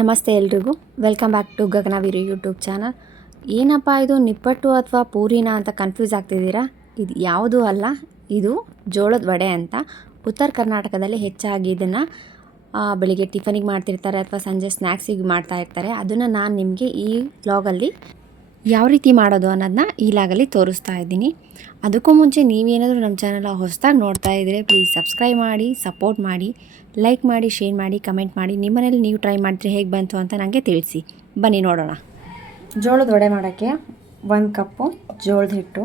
ನಮಸ್ತೆ ಎಲ್ರಿಗೂ. Welcome back to Gaganaveeru YouTube channel ಏನಪ್ಪ ಇದು, ನಿಪ್ಪಟ್ಟು ಅಥವಾ ಪೂರಿನ ಅಂತ ಕನ್ಫ್ಯೂಸ್ ಆಗ್ತಿದ್ದೀರಾ? ಇದು ಯಾವುದೂ ಅಲ್ಲ, ಇದು ಜೋಳದ ವಡೆ ಅಂತ. ಉತ್ತರ ಕರ್ನಾಟಕದಲ್ಲಿ ಹೆಚ್ಚಾಗಿ ಇದನ್ನು ಬೆಳಿಗ್ಗೆ ಟಿಫನಿಗೆ ಮಾಡ್ತಿರ್ತಾರೆ ಅಥವಾ ಸಂಜೆ ಸ್ನ್ಯಾಕ್ಸಿಗೆ ಮಾಡ್ತಾ ಇರ್ತಾರೆ. ಅದನ್ನು ನಾನು ನಿಮಗೆ ಈ ಲಾಗಲ್ಲಿ ಯಾವ ರೀತಿ ಮಾಡೋದು ಅನ್ನೋದನ್ನ ಈ ಲಾಗಲ್ಲಿ ತೋರಿಸ್ತಾ ಇದ್ದೀನಿ. ಅದಕ್ಕೂ ಮುಂಚೆ ನೀವೇನಾದರೂ ನಮ್ಮ ಚಾನಲ್ ಹೊಸದಾಗಿ ನೋಡ್ತಾ ಇದ್ದರೆ ಪ್ಲೀಸ್ ಸಬ್ಸ್ಕ್ರೈಬ್ ಮಾಡಿ ಸಪೋರ್ಟ್ ಮಾಡಿ. ಲೈಕ್ ಮಾಡಿ ಶೇರ್ ಮಾಡಿ ಕಮೆಂಟ್ ಮಾಡಿ. ನಿಮ್ಮನೇಲಿ ನೀವು ಟ್ರೈ ಮಾಡಿದ್ರೆ ಹೇಗೆ ಬಂತು ಅಂತ ನನಗೆ ತಿಳಿಸಿ. ಬನ್ನಿ ನೋಡೋಣ. ಜೋಳದ ವಡೆ ಮಾಡೋಕ್ಕೆ ಒಂದು ಕಪ್ಪು ಜೋಳದ ಹಿಟ್ಟು.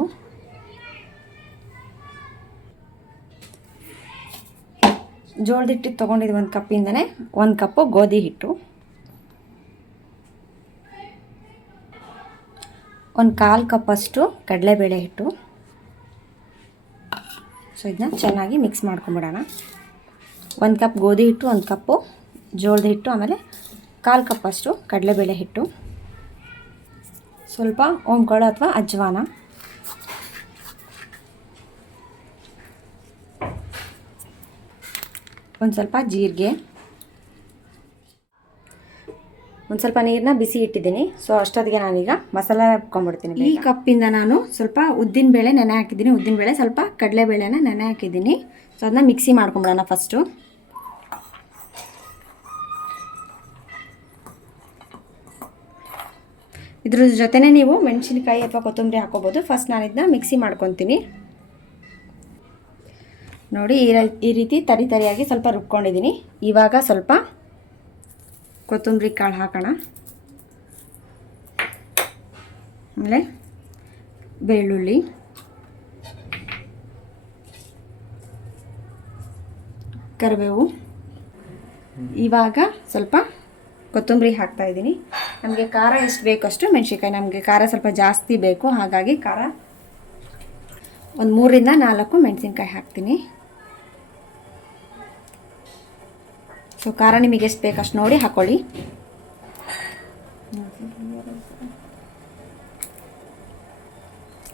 ಜೋಳದ ಹಿಟ್ಟು ತೊಗೊಂಡಿದ್ದು ಒಂದು ಕಪ್ಪಿಂದನೇ ಒಂದು ಕಪ್ಪು ಗೋಧಿ ಹಿಟ್ಟು. ಒಂದು ಕಾಲು ಕಪ್ಪಷ್ಟು ಕಡಲೆಬೇಳೆ ಹಿಟ್ಟು. ಸೊ ಇದನ್ನ ಚೆನ್ನಾಗಿ ಮಿಕ್ಸ್ ಮಾಡ್ಕೊಂಬಿಡೋಣ. ಒಂದು ಕಪ್ ಗೋಧಿ ಹಿಟ್ಟು, ಒಂದು ಕಪ್ಪು ಜೋಳದ ಹಿಟ್ಟು, ಆಮೇಲೆ ಕಾಲು ಕಪ್ ಅಷ್ಟು ಕಡಲೆಬೇಳೆ ಹಿಟ್ಟು. ಸ್ವಲ್ಪ ಓಂಕಾಳು ಅಥವಾ ಅಜ್ವಾನ. ಒಂದು ಸ್ವಲ್ಪ ಜೀರಿಗೆ. ಒಂದು ಸ್ವಲ್ಪ ನೀರನ್ನ ಬಿಸಿ ಇಟ್ಟಿದ್ದೀನಿ. ಸೊ ಅಷ್ಟೊತ್ತಿಗೆ ನಾನೀಗ ಮಸಾಲ ರುಬ್ಕೊಂಡ್ಬಿಡ್ತೀನಿ ಈ ಕಪ್ಪಿಂದ ನಾನು ಸ್ವಲ್ಪ ಉದ್ದಿನ ಬೇಳೆ ನೆನೆ ಹಾಕಿದ್ದೀನಿ. ಉದ್ದಿನ ಬೇಳೆ ಸ್ವಲ್ಪ ಕಡಲೆಬೇಳೆನ ನೆನೆ ಹಾಕಿದ್ದೀನಿ. ಸೊ ಅದನ್ನ ಮಿಕ್ಸಿ ಮಾಡ್ಕೊಂಬಿಡೋಣ ಫಸ್ಟು ಇದ್ರ ಜೊತೆನೇ ನೀವು ಮೆಣಸಿನ್ಕಾಯಿ ಅಥವಾ ಕೊತ್ತಂಬರಿ ಹಾಕೋಬೋದು. ಫಸ್ಟ್ ನಾನು ಇದನ್ನ ಮಿಕ್ಸಿ ಮಾಡ್ಕೊತೀನಿ. ನೋಡಿ ಈ ರೈ- ಈ ರೀತಿ ತರಿ ತರಿಯಾಗಿ ಸ್ವಲ್ಪ ರುಬ್ಕೊಂಡಿದ್ದೀನಿ. ಇವಾಗ ಸ್ವಲ್ಪ ಕೊತ್ತಂಬರಿ ಕಾಳು ಹಾಕೋಣ. ಆಮೇಲೆ ಬೆಳ್ಳುಳ್ಳಿ. ಕರಿಬೇವು. ಇವಾಗ ಸ್ವಲ್ಪ ಕೊತ್ತಂಬರಿ ಹಾಕ್ತಾ ಇದ್ದೀನಿ. ನಮಗೆ ಖಾರ ಎಷ್ಟು ಬೇಕು ಅಷ್ಟು ಮೆಣಸಿನ್ಕಾಯಿ, ನಮಗೆ ಖಾರ ಸ್ವಲ್ಪ ಜಾಸ್ತಿ ಬೇಕು, ಹಾಗಾಗಿ ಖಾರ ಒಂದು ಮೂರರಿಂದ ನಾಲ್ಕು ಮೆಣಸಿನ್ಕಾಯಿ ಹಾಕ್ತೀನಿ. ಸೊ ಖಾರ ನಿಮಗೆ ಎಷ್ಟು ಬೇಕಷ್ಟು ನೋಡಿ ಹಾಕೊಳ್ಳಿ.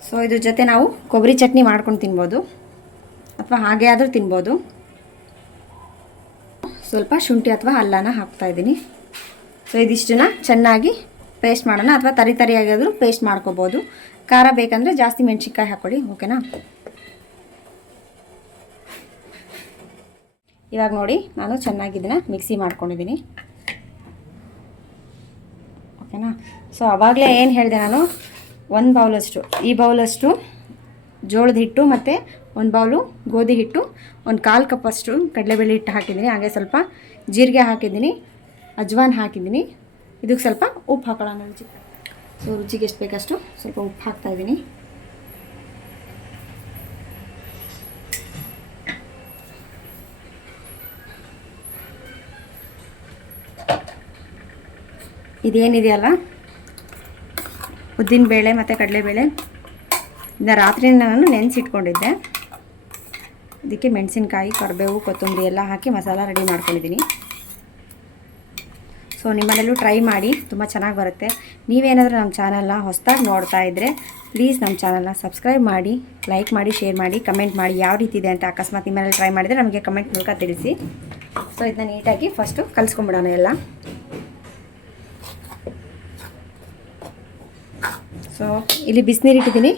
ಸೊ ಇದ್ರ ಜೊತೆ ನಾವು ಕೊಬ್ಬರಿ ಚಟ್ನಿ ಮಾಡ್ಕೊಂಡು ತಿನ್ಬೋದು. ಅಥವಾ ಹಾಗೆ ಆದರೂ ತಿನ್ಬೋದು. ಸ್ವಲ್ಪ ಶುಂಠಿ ಅಥವಾ ಅಲ್ಲನ ಹಾಕ್ತಾ ಇದ್ದೀನಿ. ಸೊ ಇದಿಷ್ಟನ್ನ ಚೆನ್ನಾಗಿ ಪೇಸ್ಟ್ ಮಾಡೋಣ. ಅಥವಾ ತರಿ ತರಿಯಾಗಾದರೂ ಪೇಸ್ಟ್ ಮಾಡ್ಕೋಬೋದು. ಖಾರ ಬೇಕಂದರೆ ಜಾಸ್ತಿ ಮೆಣಸಿನ್ಕಾಯಿ ಹಾಕ್ಕೊಳ್ಳಿ ಓಕೆನಾ ಇವಾಗ ನೋಡಿ, ನಾನು ಚೆನ್ನಾಗಿ ಮಿಕ್ಸಿ ಮಾಡ್ಕೊಂಡಿದ್ದೀನಿ ಓಕೆನಾ ಸೊ ಆವಾಗಲೇ ಏನು ಹೇಳಿದೆ ನಾನು? ಒಂದು ಬೌಲಷ್ಟು, ಈ ಬೌಲಷ್ಟು ಜೋಳದ ಹಿಟ್ಟು ಮತ್ತು ಒಂದು ಬೌಲು ಗೋಧಿ ಹಿಟ್ಟು, ಒಂದು ಕಾಲು ಕಪ್ಪಷ್ಟು ಕಡಲೆಬೇಳೆ ಹಿಟ್ಟು ಹಾಕಿದ್ದೀನಿ. ಹಾಗೆ ಸ್ವಲ್ಪ ಜೀರಿಗೆ ಹಾಕಿದ್ದೀನಿ, ಅಜ್ವಾನ್ ಹಾಕಿದ್ದೀನಿ. ಇದಕ್ಕೆ ಸ್ವಲ್ಪ ಉಪ್ಪು ಹಾಕೊಳ್ಳೋಣ ರುಚಿ. ಸೊ ರುಚಿಗೆ ಎಷ್ಟು ಬೇಕಷ್ಟು ಸ್ವಲ್ಪ ಉಪ್ಪು ಹಾಕ್ತಾ ಇದೇನಿದೆಯಲ್ಲ ಉದ್ದಿನ ಬೇಳೆ ಮತ್ತು ಕಡಲೆಬೇಳೆ ಇದನ್ನ ರಾತ್ರಿ ನಾನು ನೆನೆಸಿಟ್ಕೊಂಡಿದ್ದೆ. ಇದಕ್ಕೆ ಮೆಣಸಿನ್ಕಾಯಿ, ಕರಿಬೇವು, ಕೊತ್ತಂಬರಿ ಎಲ್ಲ ಹಾಕಿ ಮಸಾಲ ರೆಡಿ ಮಾಡ್ಕೊಂಡಿದ್ದೀನಿ. ಸೊ ನಿಮ್ಮನೆಯಲ್ಲೂ ಟ್ರೈ ಮಾಡಿ, ತುಂಬ ಚೆನ್ನಾಗಿ ಬರುತ್ತೆ. ನೀವೇನಾದರೂ ನಮ್ಮ ಚಾನಲ್ನ ಹೊಸದಾಗಿ ನೋಡ್ತಾ ಇದ್ದರೆ ಪ್ಲೀಸ್ ನಮ್ಮ ಚಾನಲ್ನ ಸಬ್ಸ್ಕ್ರೈಬ್ ಮಾಡಿ ಲೈಕ್ ಮಾಡಿ ಶೇರ್ ಮಾಡಿ ಕಮೆಂಟ್ ಮಾಡಿ ಯಾವ ರೀತಿ ಇದೆ ಅಂತ ಅಕಸ್ಮಾತ್ ನಿಮ್ಮನೇಲಿ ಟ್ರೈ ಮಾಡಿದರೆ ನಮಗೆ ಕಮೆಂಟ್ ಮೂಲಕ ತಿಳಿಸಿ. ಸೊ ಇದನ್ನ ನೀಟಾಗಿ ಫಸ್ಟು ಕಲಿಸ್ಕೊಂಬಿಡೋಣ ಎಲ್ಲ. ಸೊ ಇಲ್ಲಿ ಬಿಸಿನೀರು ಇಟ್ಟಿದ್ದೀನಿ.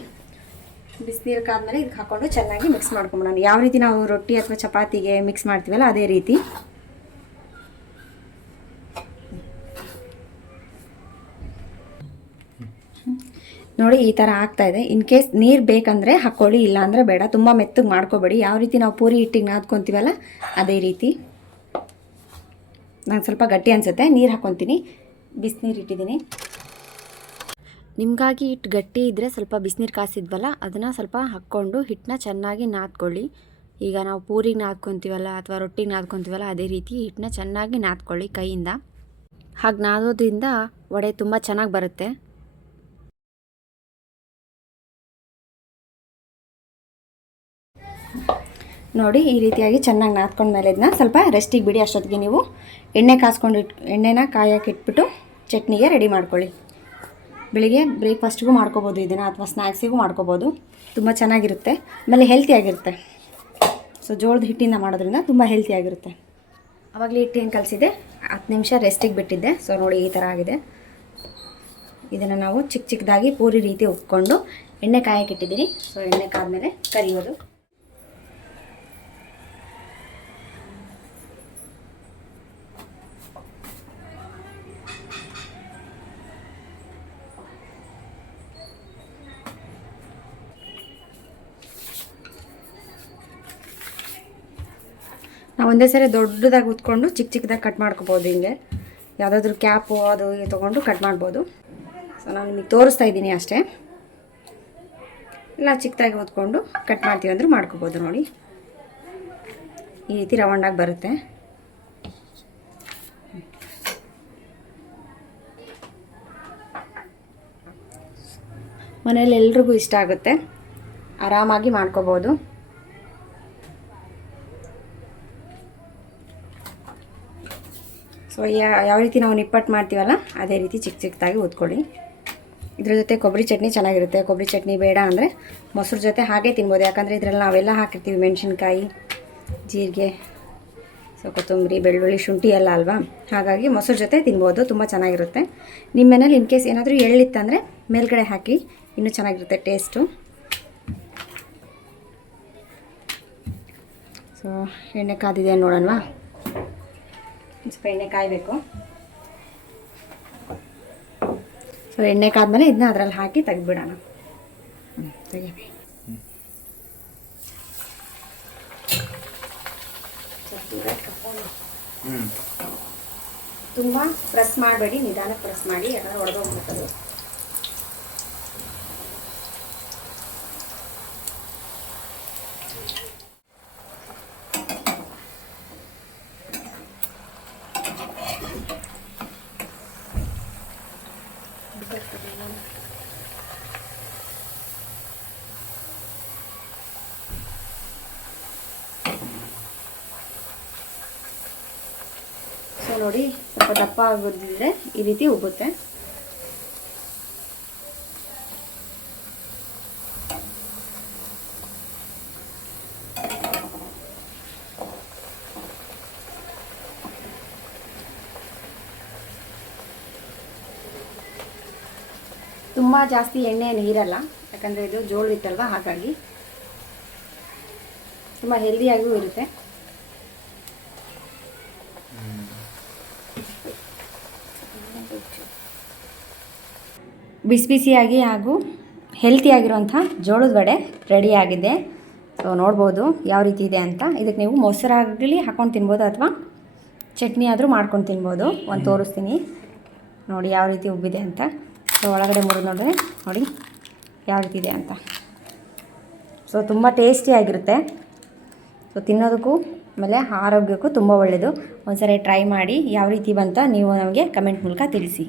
ಬಿಸಿನೀರು ಕಾದ್ಮೇಲೆ ಇದಕ್ಕೆ ಹಾಕ್ಕೊಂಡು ಚೆನ್ನಾಗಿ ಮಿಕ್ಸ್ ಮಾಡ್ಕೊಂಬಿಡೋಣ. ಯಾವ ರೀತಿ ನಾವು ರೊಟ್ಟಿ ಅಥವಾ ಚಪಾತಿಗೆ ಮಿಕ್ಸ್ ಮಾಡ್ತೀವಲ್ಲ ಅದೇ ರೀತಿ. ನೋಡಿ, ಈ ಥರ ಆಗ್ತಾ ಇದೆ. ಇನ್ ಕೇಸ್ ನೀರು ಬೇಕಂದರೆ ಹಾಕ್ಕೊಳ್ಳಿ ಇಲ್ಲಾಂದರೆ ಬೇಡ. ತುಂಬ ಮೆತ್ತಗೆ ಮಾಡ್ಕೋಬೇಡಿ. ಯಾವ ರೀತಿ ನಾವು ಪೂರಿ ಹಿಟ್ಟಿಗೆ ನಾದ್ಕೊತೀವಲ್ಲ, ಅದೇ ರೀತಿ. ನಂಗೆ ಸ್ವಲ್ಪ ಗಟ್ಟಿ ಅನಿಸುತ್ತೆ. ನೀರು ಹಾಕ್ಕೊತೀನಿ ಬಿಸಿನೀರು ಇಟ್ಟಿದ್ದೀನಿ. ನಿಮಗಾಗಿ ಹಿಟ್ಟು ಗಟ್ಟಿ ಇದ್ದರೆ ಸ್ವಲ್ಪ ಬಿಸಿನೀರು ಕಾಸಿದ್ವಲ್ಲ, ಅದನ್ನು ಸ್ವಲ್ಪ ಹಾಕ್ಕೊಂಡು ಹಿಟ್ಟನ್ನ ಚೆನ್ನಾಗಿ ನಾದ್ಕೊಳ್ಳಿ. ಈಗ ನಾವು ಪೂರಿಗೆ ನಾದ್ಕೊತೀವಲ್ಲ ಅಥವಾ ರೊಟ್ಟಿಗೆ ನಾದ್ಕೊತೀವಲ್ಲ, ಅದೇ ರೀತಿ ಹಿಟ್ಟನ್ನ ಚೆನ್ನಾಗಿ ನಾದ್ಕೊಳ್ಳಿ ಕೈಯಿಂದ. ಹಾಗೆ ನಾದೋದ್ರಿಂದ ವಡೆ ತುಂಬ ಚೆನ್ನಾಗಿ ಬರುತ್ತೆ. ನೋಡಿ, ಈ ರೀತಿಯಾಗಿ ಚೆನ್ನಾಗಿ ನಾದ್ಕೊಂಡ್ಮೇಲೆ ಇದನ್ನ ಸ್ವಲ್ಪ ರೆಸ್ಟಿಗೆ ಬಿಡಿ ಅಷ್ಟೊತ್ತಿಗೆ ನೀವು. ಎಣ್ಣೆ ಕಾಸ್ಕೊಂಡು ಇಟ್, ಎಣ್ಣೆನ ಕಾಯಕ್ಕೆ ಇಟ್ಬಿಟ್ಟು ಚಟ್ನಿಗೆ ರೆಡಿ ಮಾಡ್ಕೊಳ್ಳಿ. ಬೆಳಿಗ್ಗೆ ಬ್ರೇಕ್ಫಾಸ್ಟ್ಗೂ ಮಾಡ್ಕೋಬೋದು ಇದನ್ನು ಅಥವಾ ಸ್ನ್ಯಾಕ್ಸಿಗೂ ಮಾಡ್ಕೋಬೋದು. ತುಂಬ ಚೆನ್ನಾಗಿರುತ್ತೆ. ಆಮೇಲೆ ಹೆಲ್ತಿಯಾಗಿರುತ್ತೆ ಸೊ ಜೋಳದ ಹಿಟ್ಟಿಂದ ಮಾಡೋದ್ರಿಂದ ತುಂಬ ಹೆಲ್ತಿಯಾಗಿರುತ್ತೆ ಆವಾಗಲೇ ಹಿಟ್ಟು ಏನು ಕಲಿಸಿದೆ ಹತ್ತು ನಿಮಿಷ ರೆಸ್ಟಿಗೆ ಬಿಟ್ಟಿದ್ದೆ. ಸೊ ನೋಡಿ ಈ ಥರ ಆಗಿದೆ. ಇದನ್ನು ನಾವು ಚಿಕ್ಕ ಚಿಕ್ಕದಾಗಿ ಪೂರಿ ರೀತಿ ಉಪ್ಕೊಂಡು ಎಣ್ಣೆ ಕಾಯಕ್ಕೆ ಇಟ್ಟಿದ್ದೀನಿ. ಸೊ ಎಣ್ಣೆ ಕಾದ್ಮೇಲೆ ಕರಿಯೋದು. ನಾವು ಒಂದೇ ಸರಿ ದೊಡ್ಡದಾಗಿ ಉತ್ಕೊಂಡು ಚಿಕ್ಕ ಚಿಕ್ಕದಾಗಿ ಕಟ್ ಮಾಡ್ಕೋಬೋದು ಹಿಂಗೆ. ಯಾವುದಾದ್ರೂ ಕ್ಯಾಪು ಅದು ತೊಗೊಂಡು ಕಟ್ ಮಾಡ್ಬೋದು. ಸೊ ನಾನು ನಿಮಗೆ ತೋರಿಸ್ತಾ ಇದ್ದೀನಿ ಅಷ್ಟೇ. ಇಲ್ಲ ಚಿಕ್ಕದಾಗಿ ಉತ್ಕೊಂಡು ಕಟ್ ಮಾಡ್ತೀವಿ ಅಂದರೂ ಮಾಡ್ಕೋಬೋದು ನೋಡಿ. ಈ ರೀತಿ ರೌಂಡಾಗಿ ಬರುತ್ತೆ. ಮನೇಲಿ ಎಲ್ರಿಗೂ ಇಷ್ಟ ಆಗುತ್ತೆ. ಆರಾಮಾಗಿ ಮಾಡ್ಕೋಬೋದು. ಸೊ ಯಾವ ರೀತಿ ನಾವು ನಿಪ್ಪಟ್ಟು ಮಾಡ್ತೀವಲ್ಲ, ಅದೇ ರೀತಿ ಚಿಕ್ಕ ಚಿಕ್ಕದಾಗಿ ಊದ್ಕೊಳ್ಳಿ ಇದ್ರ ಜೊತೆ ಕೊಬ್ಬರಿ ಚಟ್ನಿ ಚೆನ್ನಾಗಿರುತ್ತೆ. ಕೊಬ್ಬರಿ ಚಟ್ನಿ ಬೇಡ ಅಂದರೆ ಮೊಸರು ಜೊತೆ ಹಾಗೆ ತಿನ್ಬೋದು. ಯಾಕಂದರೆ ಇದರಲ್ಲಿ ನಾವೆಲ್ಲ ಹಾಕಿರ್ತೀವಿ ಮೆಣಸಿನ್ಕಾಯಿ, ಜೀರಿಗೆ, ಸೊ ಕೊತ್ತಂಬರಿ, ಬೆಳ್ಳುಳ್ಳಿ, ಶುಂಠಿ ಎಲ್ಲ ಅಲ್ವಾ? ಹಾಗಾಗಿ ಮೊಸರು ಜೊತೆ ತಿನ್ಬೋದು. ತುಂಬ ಚೆನ್ನಾಗಿರುತ್ತೆ. ನಿಮ್ಮ ಮನೇಲಿ ಇನ್ ಕೇಸ್ ಏನಾದರೂ ಎಳ್ಳಿತ್ತಂದರೆ ಮೇಲ್ಗಡೆ ಹಾಕಿ, ಇನ್ನೂ ಚೆನ್ನಾಗಿರುತ್ತೆ ಟೇಸ್ಟು. ಸೊ ಎಣ್ಣೆ ಕಾದಿದೆ ನೋಡೋಣವಾ? ಸ್ವಲ್ಪ ಎಣ್ಣೆ ಕಾಯಬೇಕು. ಸೊ ಎಣ್ಣೆ ಕಾದ್ಮೇಲೆ ಇದನ್ನ ಅದರಲ್ಲಿ ಹಾಕಿ ತೆಗ್ದುಬಿಡೋಣ. ಹ್ಞೂ ತೆಗಿವಿ ತುಂಬ ಪ್ರೆಸ್ ಮಾಡಬೇಡಿ ನಿಧಾನಕ್ಕೆ ಪ್ರೆಸ್ ಮಾಡಿ ಯಾಕಂದ್ರೆ ಒಡೆದೋಗ್ಬಿಡ್ತದೆ ಸೊ ನೋಡಿ ಸ್ವಲ್ಪ ದಪ್ಪ ಆಗೋದಿದ್ರೆ ಈ ರೀತಿ ಉಬ್ಬುತ್ತೆ. ತುಂಬ ಜಾಸ್ತಿ ಎಣ್ಣೆ ನೀರಲ್ಲ ಯಾಕಂದರೆ ಇದು ಜೋಳವಿತ್ತಲ್ವ ಹಾಗಾಗಿ ತುಂಬ ಹೆಲ್ದಿಯಾಗಿಯೂ ಇರುತ್ತೆ. ಬಿಸಿ ಬಿಸಿಯಾಗಿ ಹಾಗೂ ಹೆಲ್ತಿಯಾಗಿರುವಂಥ ಜೋಳದ ವಡೆ ರೆಡಿಯಾಗಿದೆ ಸೊ ನೋಡ್ಬೋದು ಯಾವ ರೀತಿ ಇದೆ ಅಂತ. ಇದಕ್ಕೆ ನೀವು ಮೊಸರಾಗಲಿ ಹಾಕೊಂಡು ತಿನ್ಬೋದು ಅಥವಾ ಚಟ್ನಿ ಆದರೂ ಮಾಡ್ಕೊಂಡು ತಿನ್ಬೋದು. ಒಂದು ತೋರಿಸ್ತೀನಿ. ನೋಡಿ ಯಾವ ರೀತಿ ಉಬ್ಬಿದೆ ಅಂತ. ಸೊ, ಒಳಗಡೆ ಮುರಿದು ನೋಡಿದ್ರೆ ನೋಡಿ, ಯಾವ ರೀತಿ ಇದೆ ಅಂತ. ಸೊ, ತುಂಬ ಟೇಸ್ಟಿಯಾಗಿರುತ್ತೆ ಸೊ, ತಿನ್ನೋದಕ್ಕೂ ಆಮೇಲೆ ಆರೋಗ್ಯಕ್ಕೂ ತುಂಬ ಒಳ್ಳೆಯದು ಒಂದ್ಸರಿ ಟ್ರೈ ಮಾಡಿ, ಯಾವ ರೀತಿ ಬಂತ ನೀವು ನಮಗೆ ಕಮೆಂಟ್ ಮೂಲಕ ತಿಳಿಸಿ.